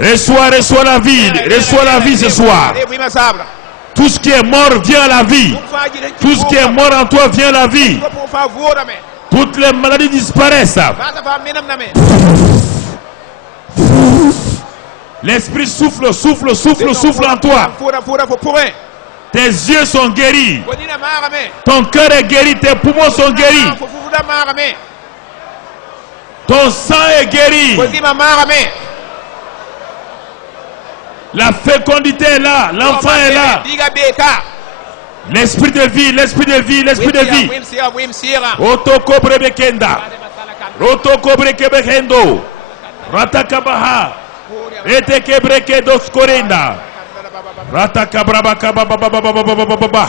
Reçois la vie. Reçois la vie ce soir. Tout ce qui est mort vient à la vie. Tout ce qui est mort en toi vient à la vie. Toutes les maladies disparaissent. L'esprit souffle, souffle, souffle, souffle en toi. Tes yeux sont guéris. Ton cœur est guéri. Tes poumons sont guéris. Ton sang est guéri. La fécondité est là. L'enfant est là. L'esprit de vie, l'esprit de vie, l'esprit de vie. Otoko brebekenda. Otoko brekebekendo. Ratakabaha. Eteke brekedo skorinda. Ratakabrabakababababababababa.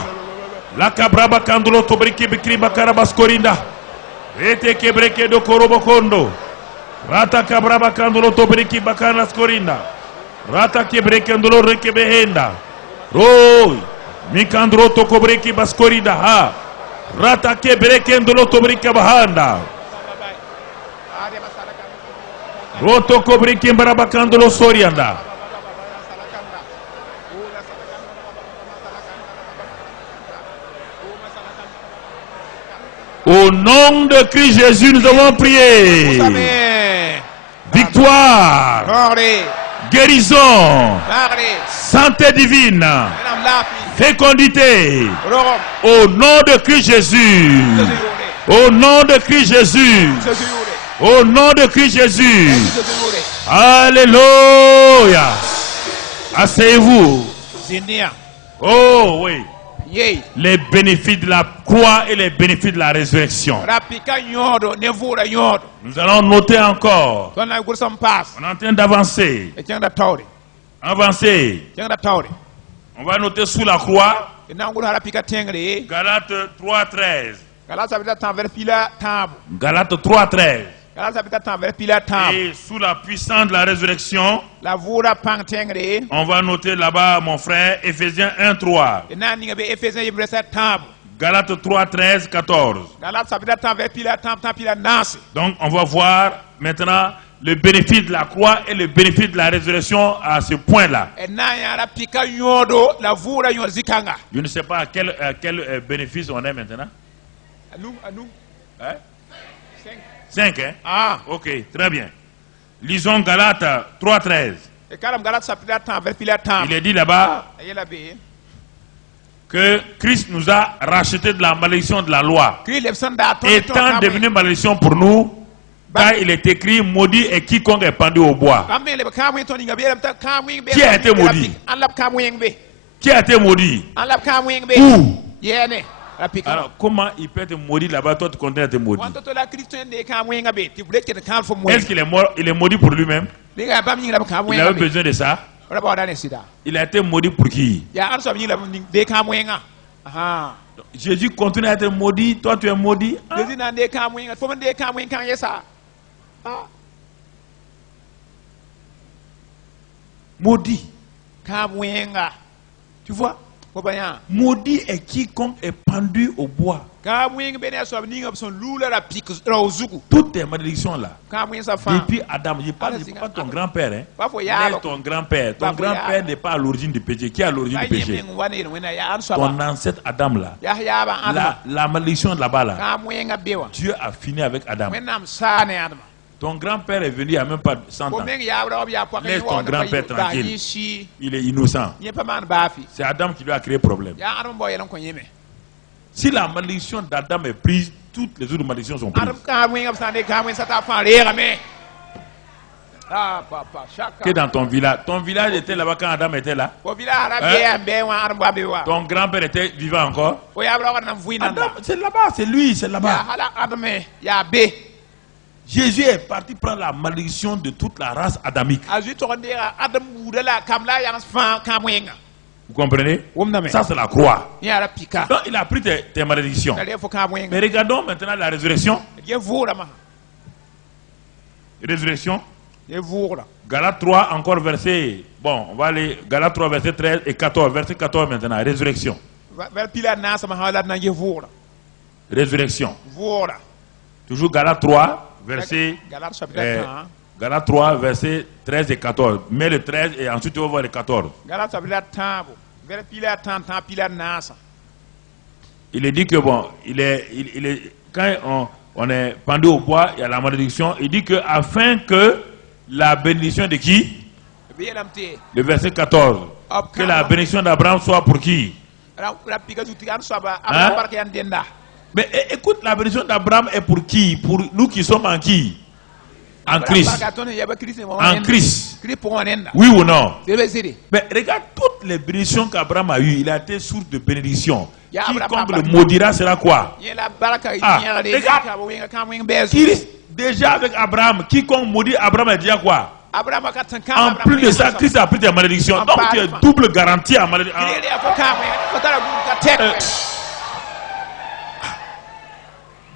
La cabraba candulo tobriki bikri bakaraba skorinda. Eteke brekedo korobokondo. Ratakabraba candulo tobriki bakana skorinda. Rata kebrekendolo rekebehenda. Roy. Mikandro tokobreki baskorida ha. Rata kebrekendolo tobrika bahanda. Roto kobreki barabakandolo sorianda. Au nom de Christ Jésus, nous avons prié. Victoire. Guérison, santé divine, fécondité, au nom de Christ Jésus, au nom de Christ Jésus, au nom de Christ Jésus. Alléluia. Asseyez-vous. Oh oui. Les bénéfices de la croix et les bénéfices de la résurrection. Nous allons noter encore. On est en train d'avancer. Avancer. On va noter sous la croix. Galates 3:13. Galates 3:13. Et sous la puissance de la résurrection, on va noter là-bas, mon frère, Ephésiens 1:3. Galates 3:13, 14. Donc on va voir maintenant le bénéfice de la croix et le bénéfice de la résurrection à ce point-là. Je ne sais pas à quel bénéfice on est maintenant. Hein? 5, hein? Ah, ok, très bien. Lisons Galates 3:13. Il est dit là-bas que Christ nous a racheté de la malédiction de la loi, étant devenu malédiction pour nous, car il est écrit: maudit est quiconque est pendu au bois. Qui a été maudit? Qui a été maudit? Où? Alors, comment il peut être maudit là-bas, toi tu continues à être maudit? Est-ce qu'il est mort? Il est maudit pour lui-même? Il avait besoin de ça? Il a été maudit pour qui? Jésus continue à être maudit, toi tu es maudit. Maudit. Tu vois? Maudit est quiconque est pendu au bois. Toutes tes malédictions là, depuis Adam, je parle pas de ton grand-père, hein. Mais ton grand-père. Ton grand-père n'est pas à l'origine du péché. Qui est à l'origine du péché? Ton ancêtre Adam là. La malédiction là-bas là. Dieu a fini avec Adam. Ton grand-père est venu il n'y a même pas 100 ans. Laisse ton grand-père tranquille. Il est innocent. C'est Adam qui lui a créé problème. Si la malédiction d'Adam est prise, toutes les autres malédictions sont prises. Que dans ton village était là-bas quand Adam était là. Ton grand-père était vivant encore. C'est là-bas, c'est lui, c'est là-bas. Jésus est parti prendre la malédiction de toute la race adamique. Vous comprenez? Ça c'est la croix. Donc il a pris tes malédictions. Mais regardons maintenant la résurrection. Résurrection. Galates 3 encore verset. Bon, on va aller Galates 3 verset 13 et 14. Verset 14 maintenant. Résurrection. Résurrection. Toujours Galates 3 verset Galates 3, versets 13 et 14. Mets le 13 et ensuite tu vas voir le 14. Il est dit que bon, quand on est pendu au bois, il y a la malédiction. Il dit que afin que la bénédiction de qui? Le verset 14. Que la bénédiction d'Abraham soit pour qui? Hein? Mais écoute, la bénédiction d'Abraham est pour qui? Pour nous qui sommes en qui? En Christ. En Christ. Oui ou non? Mais regarde toutes les bénédictions qu'Abraham a eues. Il a été source de bénédiction. Quiconque le maudira sera quoi? Regarde. Déjà avec Abraham, quiconque maudit Abraham est déjà quoi? En plus de ça, Christ a pris des malédictions. Donc tu es double garantie à malédiction.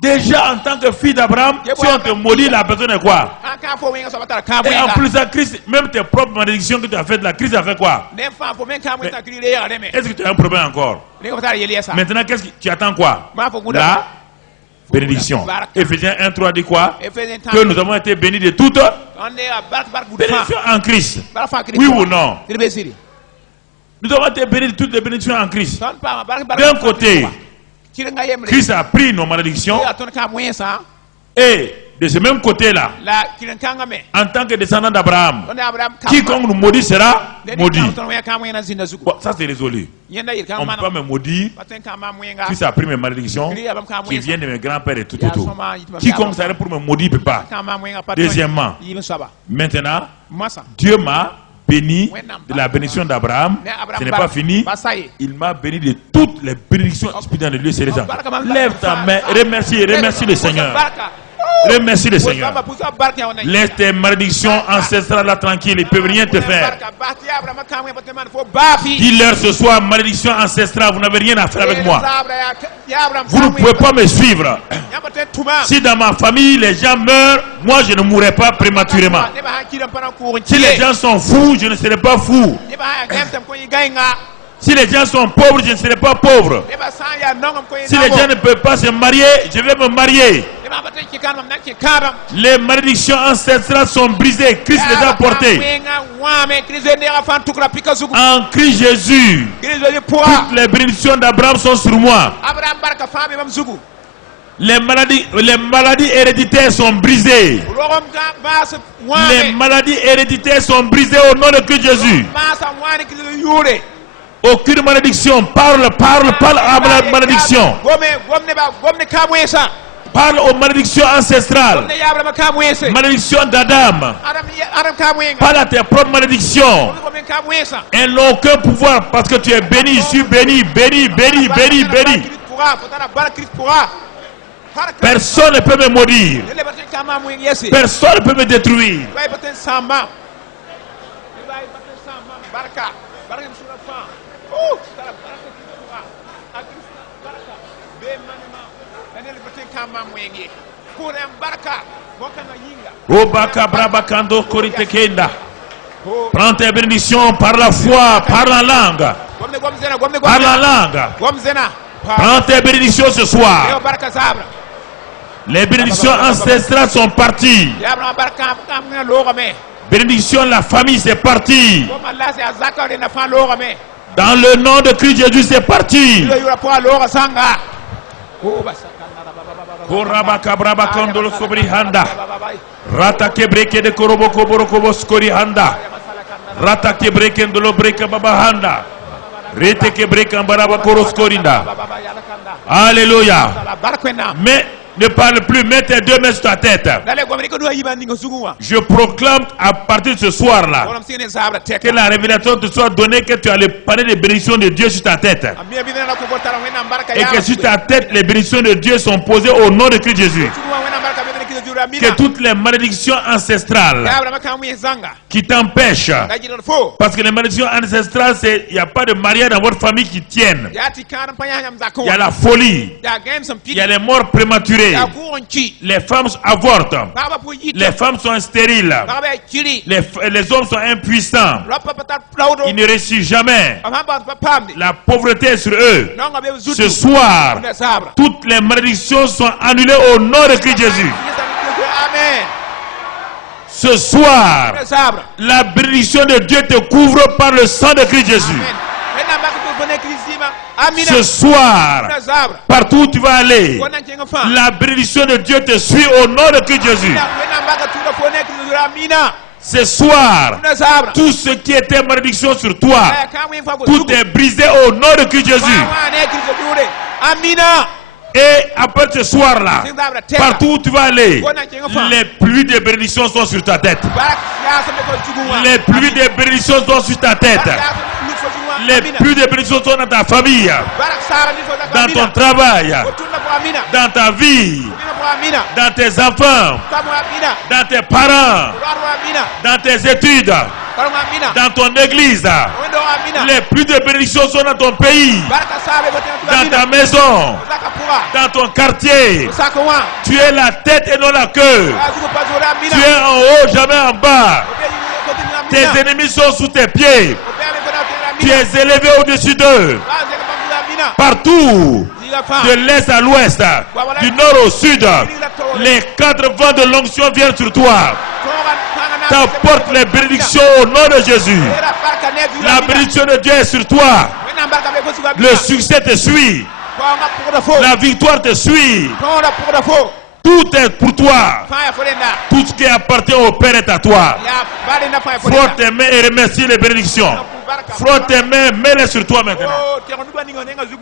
Déjà en tant que fille d'Abraham, si on te maudit, la personne est quoi? Et en plus de Christ, même tes propres malédictions que tu as faites, la Christ a fait quoi? Est-ce que tu as un problème encore? Maintenant, qu'est-ce que tu attends quoi? La bénédiction. Éphésiens 1:3 dit quoi? Que nous avons été bénis de toutes bénédictions en Christ. Oui ou non? Nous avons été bénis de toutes les bénédictions en Christ. D'un côté, Christ a pris nos malédictions et de ce même côté-là, en tant que descendant d'Abraham, quiconque nous maudit sera maudit. Bon, ça c'est résolu. On ne peut pas me maudire. Christ a pris mes malédictions qui viennent de mes grands-pères et tout autour. Quiconque s'arrête pour me maudire ne peut pas. Deuxièmement, maintenant, Dieu m'a béni de la bénédiction d'Abraham. Ce n'est pas fini. Il m'a béni de toutes les bénédictions spirituelles dans le lieu céleste. Lève ta main, remercie le Seigneur. Remercie le Seigneur. Laisse tes malédictions ancestrales là tranquilles, ils ne peuvent rien te faire. Dis-leur ce soir, malédiction ancestrale, vous n'avez rien à faire avec moi. Vous ne pouvez pas me suivre. Si dans ma famille les gens meurent, moi je ne mourrai pas prématurément. Si les gens sont fous, je ne serai pas fou. Si les gens sont pauvres, je ne serai pas pauvre. Si les gens ne peuvent pas se marier, je vais me marier. Les malédictions ancestrales sont brisées. Christ les a portées. En Christ Jésus, toutes les bénédictions d'Abraham sont sur moi. Les maladies héréditaires sont brisées. Les maladies héréditaires sont brisées au nom de Christ Jésus. Aucune malédiction. Parle à la malédiction. Parle aux malédictions ancestrales. Malédiction d'Adam. Parle à tes propres malédictions. Elles n'ont aucun pouvoir parce que tu es béni. Je suis béni. Personne ne peut me maudire. Personne ne peut me détruire. Prends tes bénédictions par la foi, par la langue. Prends tes bénédictions ce soir. Les bénédictions ancestrales sont parties. Bénédiction de la famille, c'est parti. Dans le nom de Christ Jésus, c'est parti. Rata kebreke de korobo koboro kobos kori handa. Rata kebreke ndolo breke baba handa. Rete kebreke ambaraba koros korinda. Alléluia. Mais ne parle plus, mets tes deux mains sur ta tête. Je proclame à partir de ce soir-là que la révélation te soit donnée, que tu as le panier de bénédictions de Dieu sur ta tête. Et que sur ta tête, les bénédictions de Dieu sont posées au nom de Christ Jésus. Que toutes les malédictions ancestrales qui t'empêchent, parce que les malédictions ancestrales, il n'y a pas de mariage dans votre famille qui tienne. Il y a la folie, il y a les morts prématurées, les femmes avortent, les femmes sont stériles, les hommes sont impuissants, ils ne réussissent jamais, la pauvreté est sur eux. Ce soir, toutes les malédictions sont annulées au nom de Christ Jésus. Ce soir, la bénédiction de Dieu te couvre par le sang de Christ Jésus. Ce soir, partout où tu vas aller, la bénédiction de Dieu te suit au nom de Christ Jésus. Ce soir, tout ce qui était malédiction sur toi, tout est brisé au nom de Christ Jésus. Et après ce soir-là, partout où tu vas aller, les pluies de bénédiction sont sur ta tête. Les pluies de bénédiction sont sur ta tête. Les pluies de bénédiction sont dans ta famille, dans ton travail, dans ta vie, dans tes enfants, dans tes parents, dans tes études, dans ton église. Les pluies de bénédiction sont dans ton pays, dans ta maison, dans ton quartier. Tu es la tête et non la queue. Tu es en haut, jamais en bas. Tes ennemis sont sous tes pieds. Tu es élevé au-dessus d'eux. Partout, de l'est à l'ouest, du nord au sud, les 4 vents de l'onction viennent sur toi. T'apportes les bénédictions au nom de Jésus. La bénédiction de Dieu est sur toi. Le succès te suit. La victoire te suit. Tout est pour toi. Tout ce qui appartient au Père est à toi. Frotte tes mains et remercie les bénédictions. Frotte tes mains, mets-les sur toi maintenant.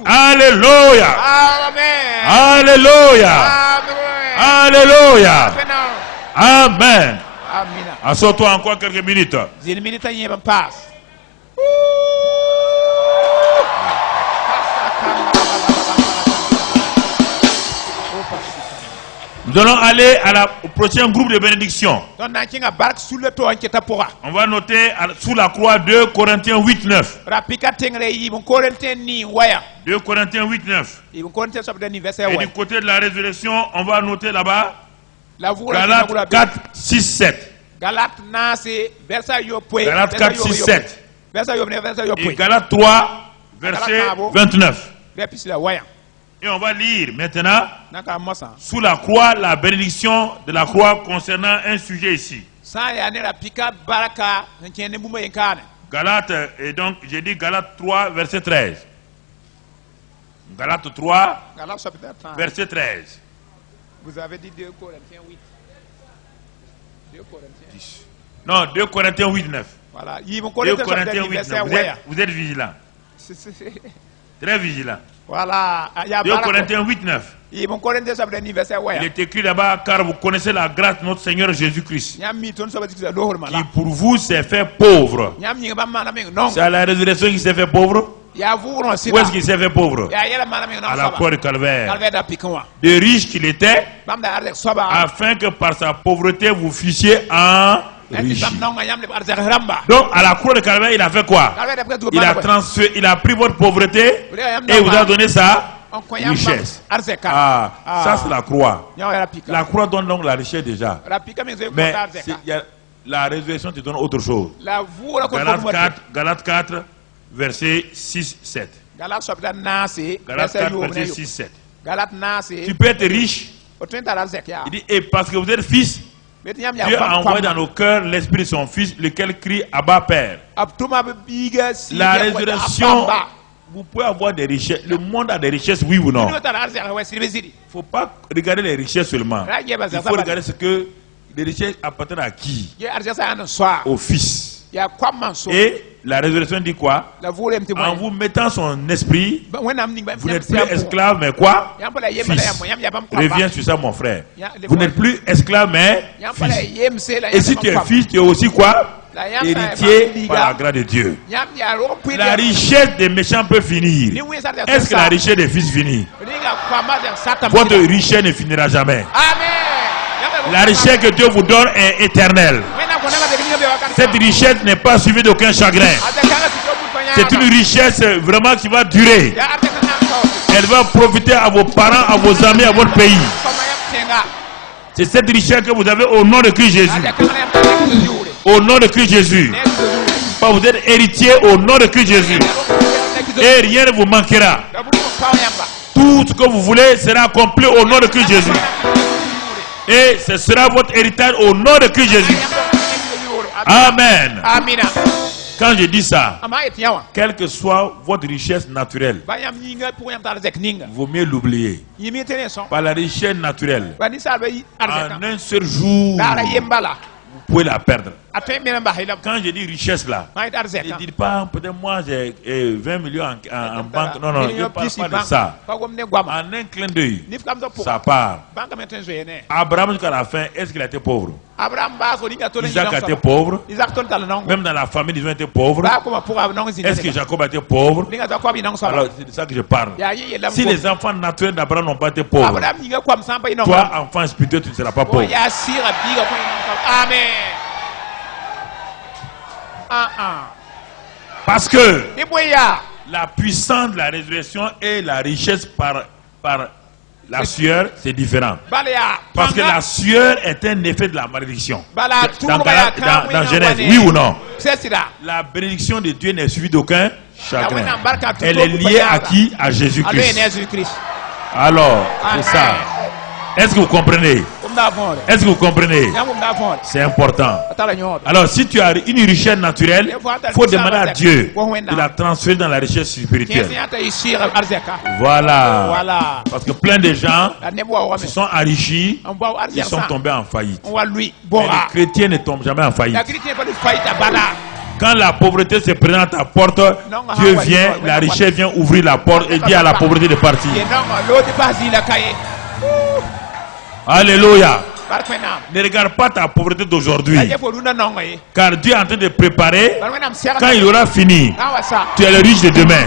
Alléluia. Alléluia. Alléluia. Amen. Assois-toi encore quelques minutes. Nous allons aller au prochain groupe de bénédiction. On va noter sous la croix 2 Corinthiens 8, 9. 2 Corinthiens 8, 9. Et du côté de la résurrection, on va noter là-bas Galates 4, 6, 7. Galates 4, 6, 7. Et Galates 3, verset 29. Et on va lire maintenant sous la croix la bénédiction de la croix concernant un sujet ici. Galates, et donc j'ai dit Galates 3, verset 13. Galates 3, verset 13. Vous avez dit 2 Corinthiens 8. 2 Corinthiens 10. Non, 2 Corinthiens 8, 9. Voilà. 2 Corinthiens 8, 9. Vous êtes vigilants. Très vigilants. Voilà. 2 Corinthiens 8, 9. Il est écrit là-bas, car vous connaissez la grâce de notre Seigneur Jésus-Christ, qui pour vous s'est fait pauvre. C'est à la résurrection qu'il s'est fait pauvre. Où est-ce qu'il s'est fait pauvre? À la croix du Calvaire. De riche qu'il était, afin que par sa pauvreté vous fussiez en riche. Donc à la croix du Calvaire, il a fait quoi? Il a pris votre pauvreté et vous a donné sa richesse. Ça c'est la croix. La croix donne donc la richesse déjà. Mais la résurrection te donne autre chose. Galates 4, verset 6, 7. Galates 4, verset 6, 7. Tu peux être riche. Il dit, et parce que vous êtes fils, Dieu a envoyé dans nos cœurs l'esprit de son fils, lequel crie Abba Père. La résurrection, vous pouvez avoir des richesses. Le monde a des richesses, oui ou non? Il ne faut pas regarder les richesses seulement. Il faut regarder ce que les richesses appartiennent à qui? Au fils. Et la résurrection dit quoi? En vous mettant son esprit, vous n'êtes plus esclave, mais quoi? Fils. Reviens sur ça, mon frère. Vous n'êtes plus esclave, mais fils. Et si tu es fils, tu es aussi quoi? Héritier par la grâce de Dieu. La richesse des méchants peut finir. Est-ce que la richesse des fils finit? Votre richesse ne finira jamais. La richesse que Dieu vous donne est éternelle. Cette richesse n'est pas suivie d'aucun chagrin. C'est une richesse vraiment qui va durer. Elle va profiter à vos parents, à vos amis, à votre pays. C'est cette richesse que vous avez au nom de Christ Jésus. Au nom de Christ Jésus. Vous êtes héritier au nom de Christ Jésus. Et rien ne vous manquera. Tout ce que vous voulez sera accompli au nom de Christ Jésus. Et ce sera votre héritage au nom de Christ Jésus. Amen. Quand je dis ça, quelle que soit votre richesse naturelle, vaut mieux l'oublier. Par la richesse naturelle, en un seul jour, vous pouvez la perdre. Quand je dis richesse là, ne dites pas peut-être moi j'ai 20 millions en banque. Non, je ne parle pas de ça. En un clin d'œil, ça part. Abraham jusqu'à la fin, est-ce qu'il a été pauvre? Isaac a été pauvre. Même dans la famille, ils ont été pauvres. Est-ce que Jacob a été pauvre? Alors c'est de ça que je parle. Si les enfants naturels d'Abraham n'ont pas été pauvres, toi, enfant spirituel, tu ne seras pas pauvre. Amen. Parce que la puissance de la résurrection et la richesse par la sueur, c'est différent. Parce que la sueur est un effet de la malédiction. Dans Genèse, oui ou non? La bénédiction de Dieu n'est suivie d'aucun chagrin. Elle est liée à qui? À Jésus-Christ. Alors, c'est ça. Est-ce que vous comprenez? Est-ce que vous comprenez? C'est important. Alors, si tu as une richesse naturelle, il faut demander à Dieu de la transférer dans la richesse spirituelle. Voilà. Parce que plein de gens se sont enrichis, ils sont tombés en faillite. Mais les chrétiens ne tombent jamais en faillite. Quand la pauvreté se présente à ta porte, Dieu vient, la richesse vient ouvrir la porte et dit à la pauvreté de partir. Alléluia. Ne regarde pas ta pauvreté d'aujourd'hui. Car Dieu est en train de préparer. Quand il aura fini, tu es le riche de demain.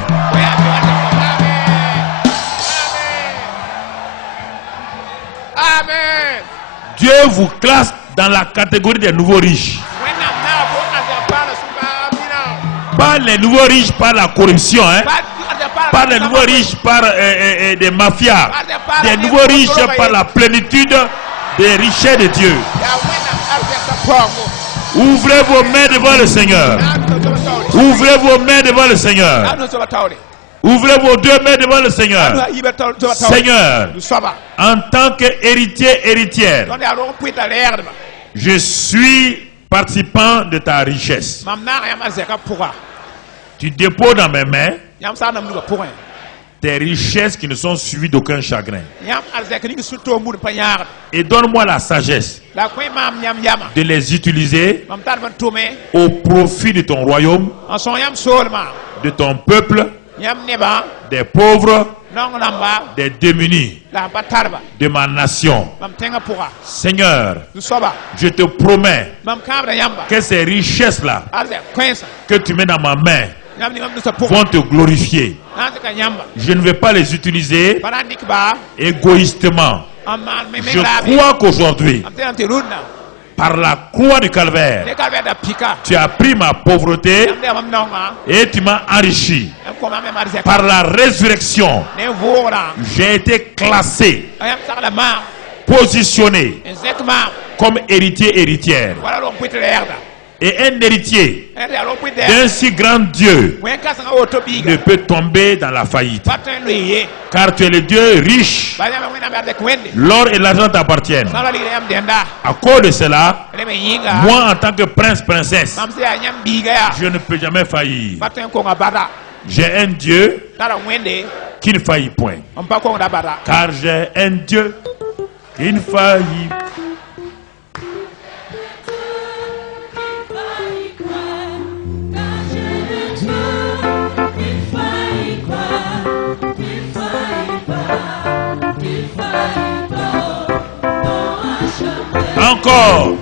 Amen. Dieu vous classe dans la catégorie des nouveaux riches. Pas les nouveaux riches par la corruption, pas les nouveaux riches par des mafias, des nouveaux riches par la plénitude des richesses de Dieu. Ouvrez vos mains devant le Seigneur. Ouvrez vos mains devant le Seigneur. Ouvrez vos deux mains devant le Seigneur. Seigneur, en tant qu'héritier, héritière, je suis participant de ta richesse. Tu déposes dans mes mains tes richesses qui ne sont suivies d'aucun chagrin. Et donne-moi la sagesse de les utiliser au profit de ton royaume, de ton peuple, des pauvres, des démunis, de ma nation. Seigneur, je te promets que ces richesses-là que tu mets dans ma main vont te glorifier. Je ne vais pas les utiliser égoïstement. Je crois qu'aujourd'hui, par la croix du calvaire, tu as pris ma pauvreté et tu m'as enrichi. Par la résurrection, j'ai été classé, positionné comme héritier, héritière. Et un héritier d'un si grand Dieu ne peut tomber dans la faillite. Car tu es le Dieu riche. L'or et l'argent t'appartiennent. À cause de cela, moi en tant que prince, princesse, je ne peux jamais faillir. J'ai un Dieu qui ne faillit point. Car j'ai un Dieu qui ne faillit point. Encore.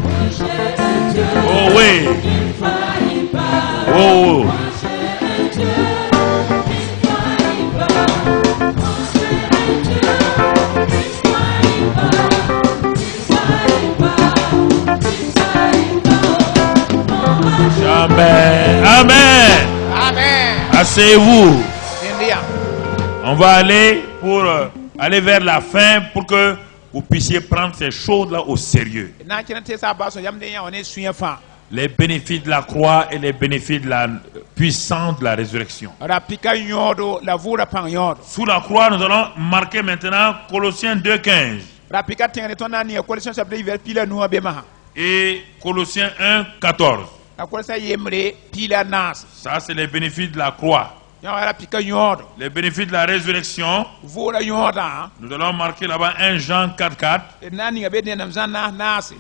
Oh oui. Oh. Amen. Amen. Amen. Asseyez-vous. On va aller pour aller vers la fin pour que vous puissiez prendre ces choses-là au sérieux. Les bénéfices de la croix et les bénéfices de la puissance de la résurrection. Sous la croix, nous allons marquer maintenant Colossiens 2,15 et Colossiens 1,14. Ça, c'est les bénéfices de la croix. Les bénéfices de la résurrection. Nous allons marquer là-bas 1 Jean 4:4.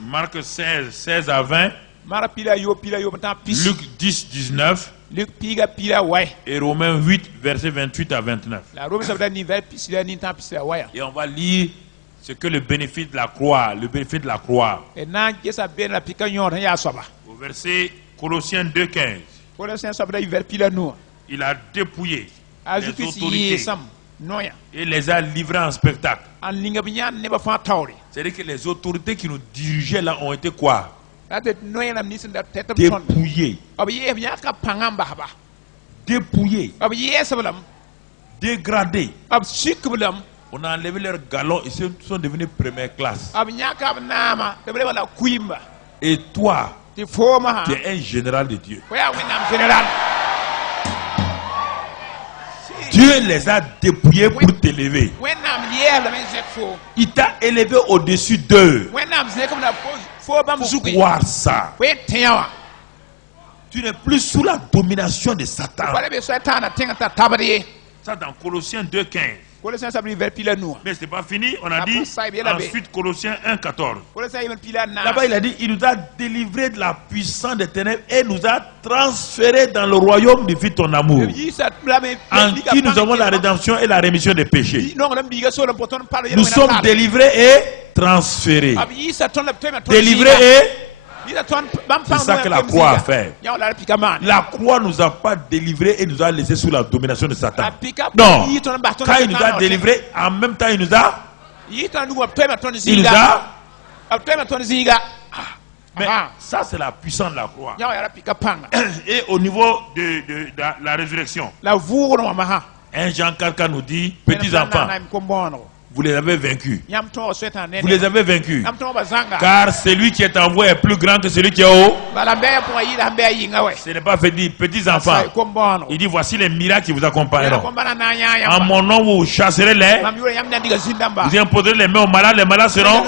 Marc 16 à 20. Luc 10, 19. Et Romains 8, versets 28 à 29. Et on va lire ce que le bénéfice de la croix, le bénéfice de la croix. Au verset Colossiens 2:15. Il a dépouillé les autorités et les a livrés en spectacle. C'est-à-dire que les autorités qui nous dirigeaient là ont été quoi? Dépouillés. Dépouillés. Dégradés. On a enlevé leurs galons et ils sont devenus première classe. Et toi, tu es un général de Dieu. Dieu les a dépouillés pour t'élever. Il t'a élevé au-dessus d'eux. Faut croire ça. Tu n'es plus sous la domination de Satan. Ça dans Colossiens 2:15. Mais ce n'est pas fini, on a dit ensuite Colossiens 1:14. Là-bas il a dit, il nous a délivrés de la puissance des ténèbres et nous a transférés dans le royaume du Fils de ton amour, en qui nous avons la rédemption et la rémission des péchés. Nous sommes délivrés et transférés. Délivrés et... C'est ça que la croix a fait. La croix nous a pas délivrés et nous a laissés sous la domination de Satan. Non. Quand il nous a délivrés, en même temps il nous a... Mais ça c'est la puissance de la croix. Et au niveau de la résurrection, 1 Jean 4 nous dit, petits enfants, vous les avez vaincus. Vous les avez vaincus. Car celui qui est en vous est plus grand que celui qui est haut. Ce n'est pas fait dire petits enfants. Il dit voici les miracles qui vous accompagneront. En mon nom vous chasserez les. Vous imposerez les mains aux malades. Les malades seront.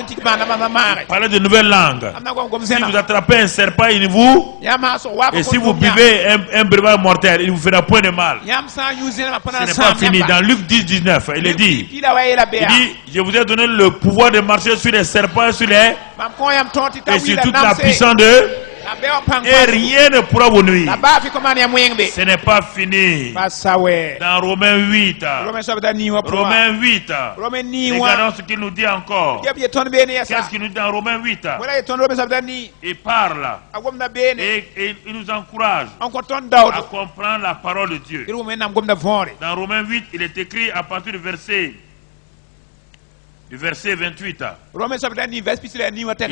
Parlez de nouvelles langues. Si vous attrapez un serpent, il vous. Et si vous buvez un breuvage mortel, il ne vous fera point de mal. Ce n'est pas fini. Dans Luc 10, 19, il est dit. Je vous ai donné le pouvoir de marcher sur les serpents et sur les... et sur toute la puissance de... et rien ne pourra vous nuire. Ce n'est pas fini. Dans Romains 8. Regardons ce qu'il nous dit encore. Qu'est-ce qu'il nous dit dans Romains 8? Il parle. Et il nous encourage à comprendre la parole de Dieu. Dans Romains 8, il est écrit à partir du verset 28. Il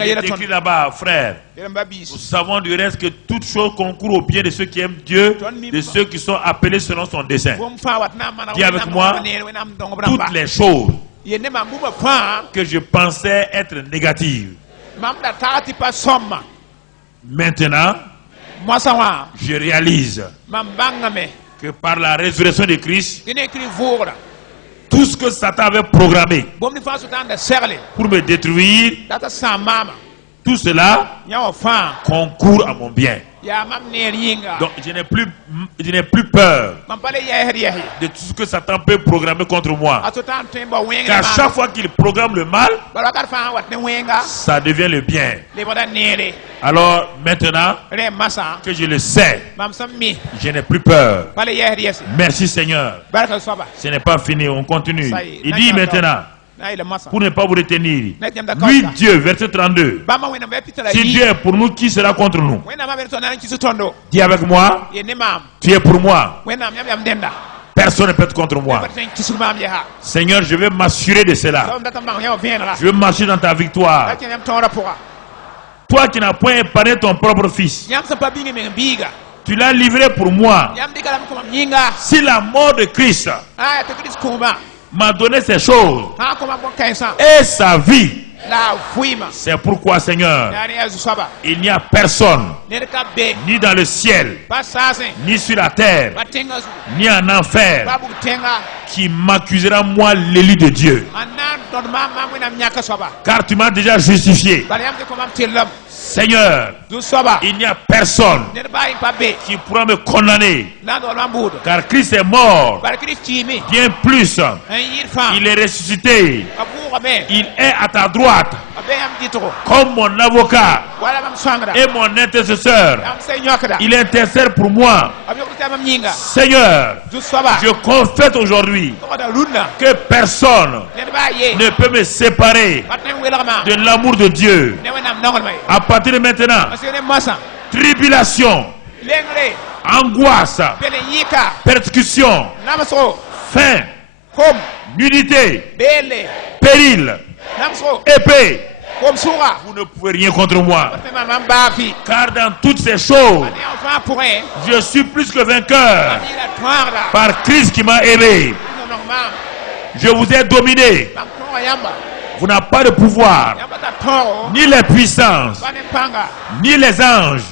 est écrit là-bas, frère. Nous savons du reste que toute chose concourt au bien de ceux qui aiment Dieu, de ceux qui sont appelés selon son dessein. Dis avec moi, toutes les choses que je pensais être négatives, maintenant, je réalise que par la résurrection de Christ, tout ce que Satan avait programmé pour me détruire, tout cela concourt à mon bien. Donc je n'ai plus peur de tout ce que Satan peut programmer contre moi. Car chaque fois qu'il programme le mal, ça devient le bien. Alors maintenant que je le sais, je n'ai plus peur. Merci Seigneur. Ce n'est pas fini, on continue. Il dit maintenant, pour ne pas vous retenir, lui Dieu, verset 32, si Dieu est pour nous, qui sera contre nous? Dis avec moi, tu es pour moi, personne ne peut être contre moi. Seigneur, je veux m'assurer de cela. Je veux marcher dans ta victoire. Toi qui n'as point épargné ton propre fils, tu l'as livré pour moi. Si la mort de Christ m'a donné ces choses et sa vie, c'est pourquoi, Seigneur, il n'y a personne, ni dans le ciel, ni sur la terre, ni en enfer, qui m'accusera, moi, l'élu de Dieu. Car tu m'as déjà justifié. Seigneur, il n'y a personne qui pourra me condamner, car Christ est mort. Bien plus, il est ressuscité. Il est à ta droite comme mon avocat et mon intercesseur. Il intercède pour moi. Seigneur, je confesse aujourd'hui que personne ne peut me séparer de l'amour de Dieu. À partir de maintenant, tribulation, angoisse, persécution, faim, nudité, péril, épée, vous ne pouvez rien contre moi. Car dans toutes ces choses, je suis plus que vainqueur par Christ qui m'a aimé. Je vous ai dominé. Vous n'avez pas de pouvoir, ni les puissances, ni les anges,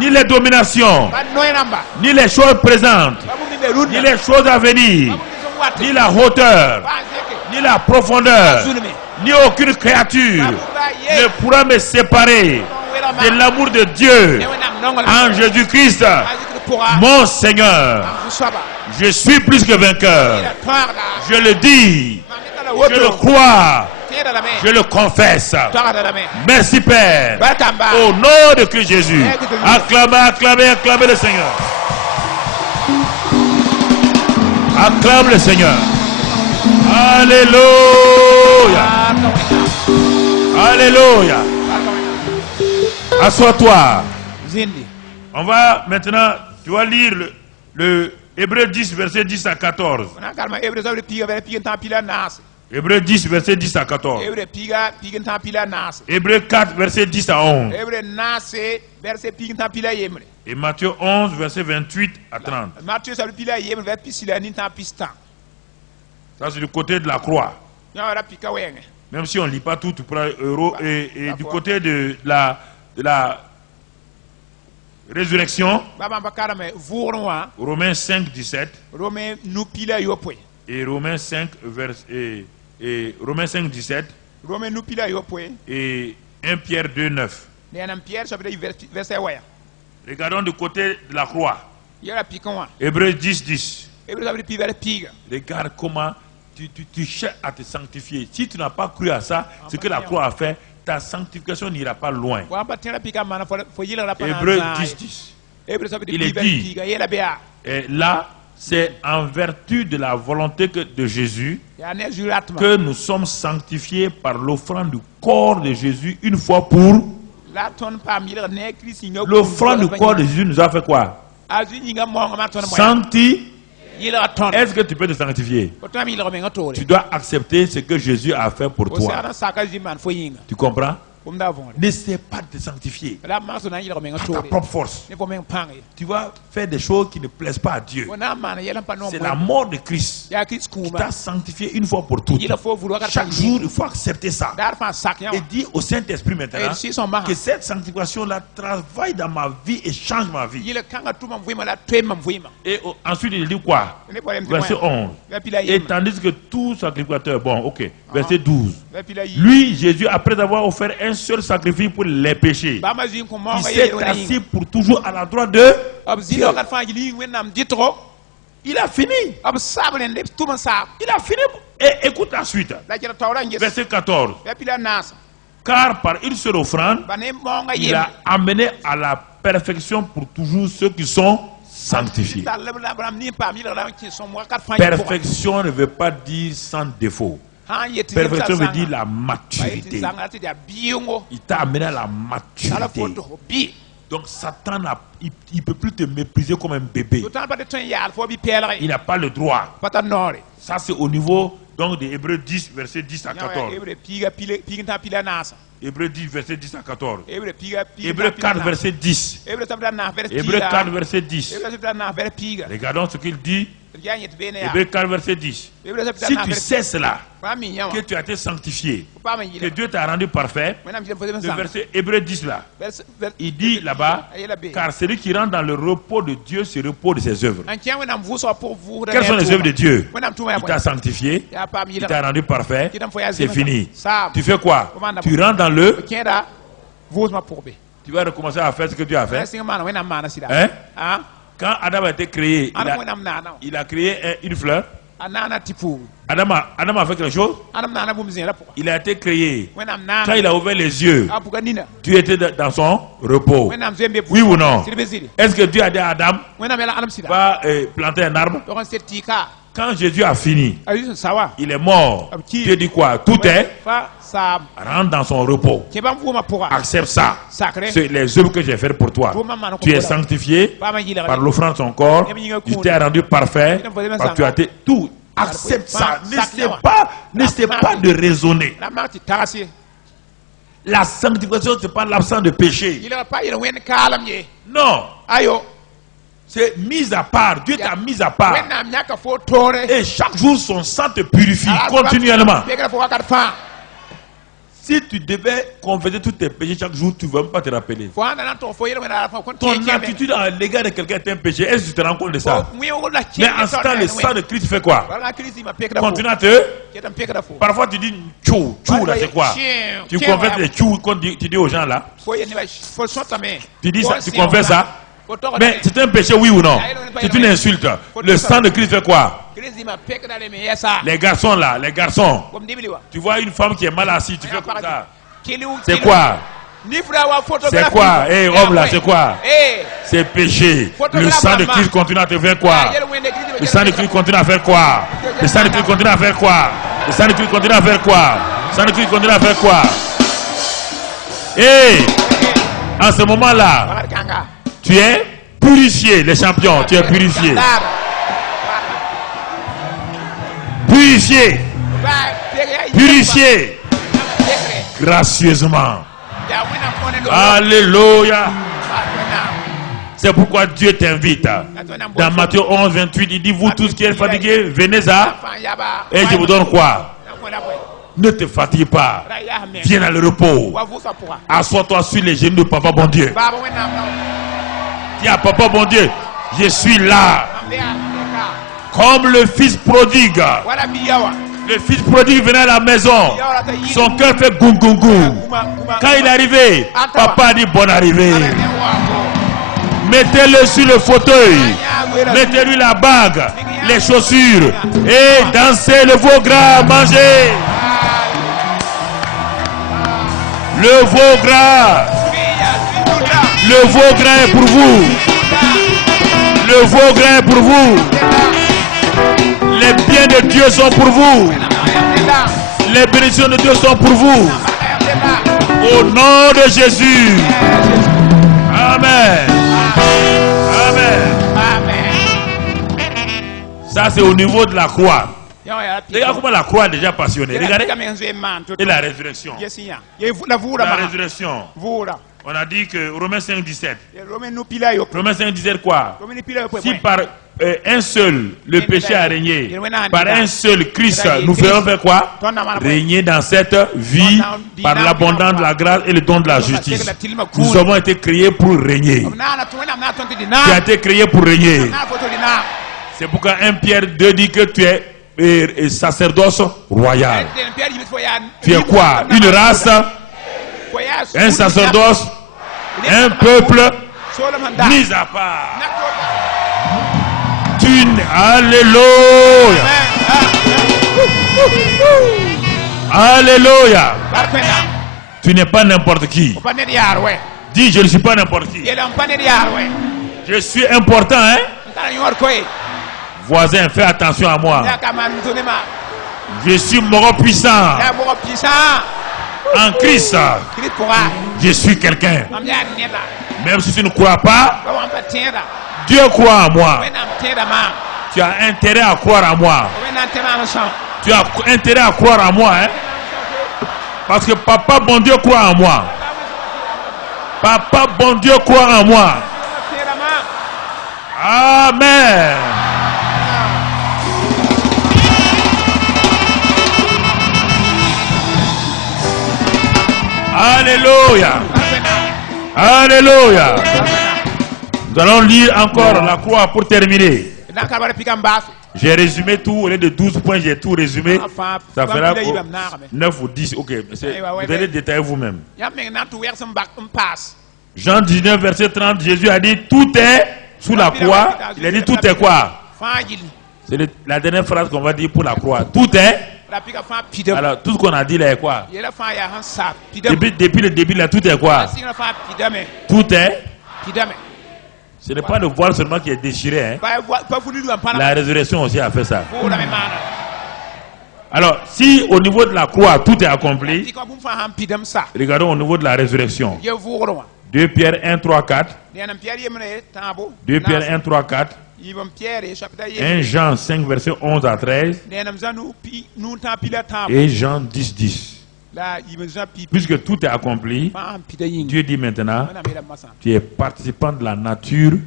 ni les dominations, ni les choses présentes, ni les choses à venir, ni la hauteur, ni la profondeur, ni aucune créature ne pourra me séparer de l'amour de Dieu en Jésus-Christ, mon Seigneur. Je suis plus que vainqueur. Je le dis, je le crois, je le confesse. Merci Père. Au nom de Christ Jésus. Acclamez, acclamez, acclamez le Seigneur. Acclame le Seigneur. Alléluia. Alléluia. Assois-toi. On va maintenant, tu vas lire le Hébreux 10, verset 10 à 14. Hébreux 10, verset 10 à 14. Hébreux 4, verset 10 à 11. Et Matthieu 11, verset 28 à 30. Ça, c'est du côté de la croix. Même si on ne lit pas tout, tu prends euro. Et du côté de la résurrection, Romains 5, 17. Et Romains 5, et Romains 5, 17. Et 1 Pierre 2, 9. Regardons du côté de la croix. Hébreux 10, 10. Regarde comment tu cherches à te sanctifier. Si tu n'as pas cru à ça, ce que la croix a fait, ta sanctification n'ira pas loin. Hébreux 10, 10. Il est dit, et là, c'est en vertu de la volonté de Jésus que nous sommes sanctifiés par l'offrande du corps de Jésus une fois pour... L'offrande du corps de Jésus nous a fait quoi? Sancti. Est-ce que tu peux te sanctifier? Tu dois accepter ce que Jésus a fait pour toi. Tu comprends? N'essaie pas de te sanctifier à ta propre force. Tu vas faire des choses qui ne plaisent pas à Dieu. C'est la mort de Christ qui t'a sanctifié une fois pour toutes. Chaque jour, il faut accepter ça. Et dire au Saint-Esprit maintenant que cette sanctification-là travaille dans ma vie et change ma vie. Et ensuite, il dit quoi? Verset 11. Et tandis que tout sacrificateur, bon, ok, verset 12. Lui, Jésus, après avoir offert un seul sacrifice pour les péchés, il s'est assis pour toujours à la droite de Dieu. Il a fini. Il a fini. Et écoute la suite. Verset 14. Car par une seule offrande, il a amené à la perfection pour toujours ceux qui sont sanctifiés. Perfection ne veut pas dire sans défaut. Perfection veut dire la maturité. Il t'a amené à la maturité. Donc Satan, il ne peut plus te mépriser comme un bébé. Il n'a pas le droit. Ça c'est au niveau donc de Hébreux 10, verset 10 à 14. Hébreux 10, verset 10 à 14. Hébreux 4, verset 10. Hébreux 4, verset 10. Regardons ce qu'il dit. Hébreux 4, verset 10. Si tu sais cela, que tu as été sanctifié, que Dieu t'a rendu parfait, le verset Hébreux 10 là, il dit là-bas, car celui qui rentre dans le repos de Dieu, c'est le repos de ses œuvres. Quelles sont les œuvres de Dieu? Il t'a sanctifié, il t'a rendu parfait, c'est fini. Tu fais quoi? Tu rentres dans le Tu vas recommencer à faire ce que tu as fait. Hein? Quand Adam a été créé, il a créé une fleur. Adam a fait quelque chose. Il a été créé. Quand il a ouvert les yeux, Dieu était dans son repos. Oui ou non? Est-ce que Dieu a dit à Adam, va planter un arbre? Quand Jésus a fini, il est mort. Dieu dit quoi? Tout est, rentre dans son repos. Accepte ça. C'est les œuvres que j'ai faites pour toi. Tu es sanctifié par l'offrande de son corps. Tu t'es rendu parfait. Parce que tu as été tout. Accepte ça. N'essaie pas de raisonner. La sanctification, ce n'est pas l'absence de péché. Non. C'est mis à part. Dieu t'a mis à part. Et chaque jour, son sang te purifie continuellement. Si tu devais confesser tous tes péchés chaque jour, tu ne vas même pas te rappeler. Ton attitude à l'égard de quelqu'un est un péché. Est-ce que tu te rends compte de ça? Mais en ce temps, le sang de Christ fait quoi? Continue à te... Parfois tu dis tchou, tchou là c'est quoi? Tu confesses les tchou, tu dis aux gens là. Tu dis ça, tu confesses ça. Mais c'est un péché, oui ou non? C'est une insulte. Le sang de Christ fait quoi? Les garçons là, les garçons. Tu vois une femme qui est mal assise, tu fais comme ça. C'est quoi? C'est quoi? Eh, homme là, c'est quoi? C'est péché. Le sang de Christ continue à te faire quoi? Le sang de Christ continue à faire quoi? Le sang de Christ continue à faire quoi? Le sang de Christ continue à faire quoi? Le sang de Christ continue à faire quoi? Eh, en ce moment-là, tu es purifié, les champions, tu es purifié. Purifié. Purifié. Gracieusement. Alléluia. C'est pourquoi Dieu t'invite. Dans Matthieu 11, 28, il dit, vous tous qui êtes fatigués, venez à, et je vous donne quoi? Ne te fatigue pas. Viens dans le repos. Assois-toi sur les genoux de Papa bon Dieu. Dis à Papa bon Dieu, je suis là. Comme le fils prodigue. Le fils prodigue venait à la maison. Son cœur fait goum goum goum. Quand il est arrivé, papa a dit bonne arrivée. Mettez-le sur le fauteuil. Mettez-lui la bague, les chaussures. Et dansez le veau gras, mangez. Le veau gras. Le veau gras est pour vous. Le veau gras est pour vous. Les biens de Dieu sont pour vous. Les bénédictions de Dieu sont pour vous. Au nom de Jésus. Amen. Amen. Ça c'est au niveau de la croix. Regarde comment la croix est déjà passionnée. Regardez. Et la résurrection. La résurrection. On a dit que Romains 5, 17. Romains 5, 17 quoi? Si par un seul le péché a régné, par un seul Christ, nous ferons faire quoi? Régner dans cette vie par l'abondance de la grâce et le don de la justice. Nous avons été créés pour régner. Tu as été créé pour régner. C'est pourquoi 1 Pierre 2 dit que tu es sacerdoce royal. Tu es quoi? Une race, un sacerdoce, un peuple mis à part. Alléluia. Alléluia. Tu n'es pas n'importe qui. Dis, je ne suis pas n'importe qui. Je suis important, hein? Voisin, fais attention à moi. Je suis mort puissant. En Christ, je suis quelqu'un. Même si tu ne crois pas, Dieu croit en moi. Tu as intérêt à croire en moi. Tu as intérêt à croire en moi, hein? Parce que Papa bon Dieu croit en moi. Papa bon Dieu croit en moi. Amen. Alléluia. Alléluia. Nous allons lire encore la croix pour terminer. J'ai résumé tout, au lieu de 12 points, j'ai tout résumé. Ça fera 9 ou 10. Ok, vous allez détailler vous-même. Jean 19, verset 30, Jésus a dit, tout est sous la croix. Il a dit, tout est quoi? C'est la dernière phrase qu'on va dire pour la croix. Tout est. Alors, tout ce qu'on a dit là est quoi? Depuis le début là, tout est quoi? Tout est. Ce n'est pas le voile seulement qui est déchiré. Hein. La résurrection aussi a fait ça. Alors, si au niveau de la croix, tout est accompli, regardons au niveau de la résurrection. 2 Pierre 1, 3, 4. 2 Pierre 1, 3, 4. 1 Jean 5, verset 11 à 13. Et Jean 10, 10. Puisque tout est accompli, Dieu dit maintenant, tu es participant de la nature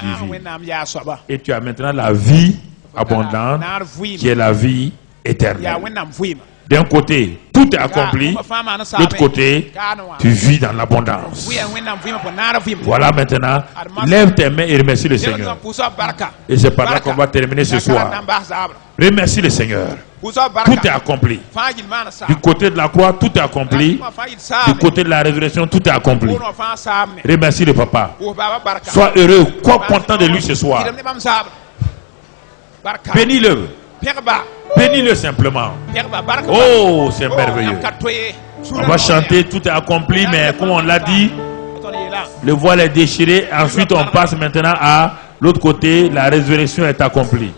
divine. Et tu as maintenant la vie abondante, qui est la vie éternelle. D'un côté, tout est accompli. De l'autre côté, tu vis dans l'abondance. Voilà maintenant, lève tes mains et remercie le Seigneur. Et c'est par là qu'on va terminer ce soir. Remercie le Seigneur. Tout est accompli. Du côté de la croix, tout est accompli. Du côté de la résurrection, tout est accompli. Remercie le Papa. Sois heureux, sois content de lui ce soir. Bénis-le. Bénis-le simplement. Oh, c'est merveilleux. On va chanter, tout est accompli, mais comme on l'a dit, le voile est déchiré. Ensuite, on passe maintenant à l'autre côté, la résurrection est accomplie.